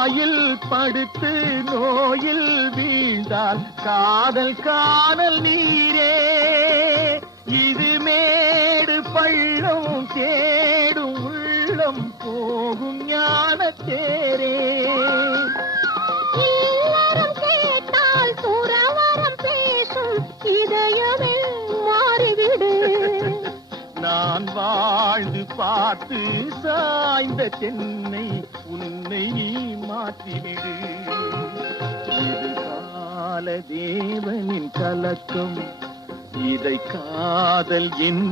வாயில் படுத்து நோயில் வீழ்ந்தால் காதல் காணல் நீரே. இது மேடு பள்ளம் தேடும் உள்ளம் போகும் ஞான தேரே. இல்லறம் கேட்டால் துறவறம் பேசும் இதயமே மாறிவிடு. நான் வாழ்ந்து பார்த்து சாய்ந்த தென்னை உன்னை நீ மாற்றிவிடு. இது கால தேவனின் கலக்கம், இதை காதல் என்